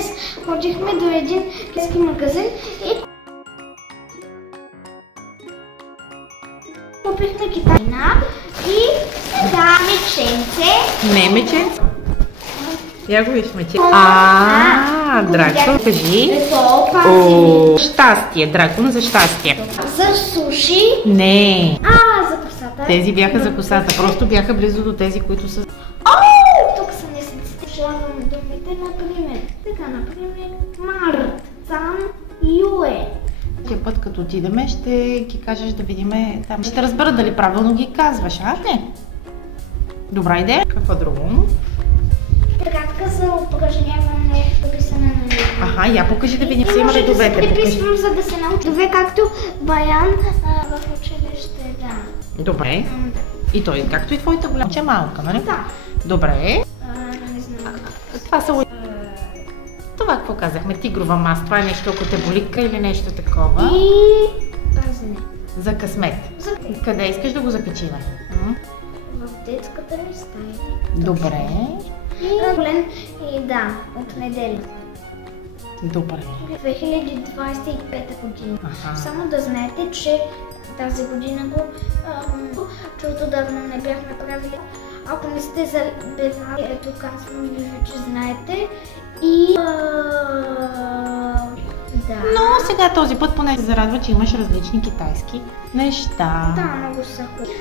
Днес ходихме до един китайски магазин и купихме китайна и да, меченце. Не меченце. Я го виж меченце. Дракон, кажи. О, щастие, дракон за щастие. За суши. Не. За косата. Тези бяха за косата, просто бяха близо до тези, които са... Тук са месеците. Желавам думите, например. Така, например, Март, Цан, Юе. Тия път, като отидеме, ще ги кажеш да видиме там. Ще разбера дали правилно ги казваш, не? Добра идея. Какво друго? Тетрадка за упражняване, писане на езика. Я покажи да видим, има редовете. Приписвам, за да се научи редове, както Баян в училище, да. Добре. И той, както и твоята голяма, че е малка, нали? Да. Добре. Не знам. Това са... Това какво казахме? Тигрова маса. Това е нещо, ако те болика или нещо такова. И... не. За късмет. Къде искаш да го закачим? В детската ми стая. Добре. И да, от неделя. Добре. 2025 година. Само да знаете, че тази година че отдавна не бяхме правили. Ако не сте забелязали, ето казвам ви, вече знаете. И да. Но сега този път поне се зарадва, че имаш различни китайски неща. Да, много са хубави.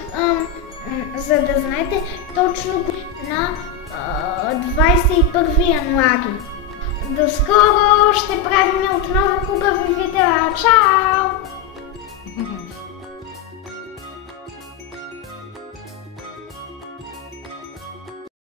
За да знаете точно на 21 януари. До скоро, ще правим отново хубави видеа. Чао!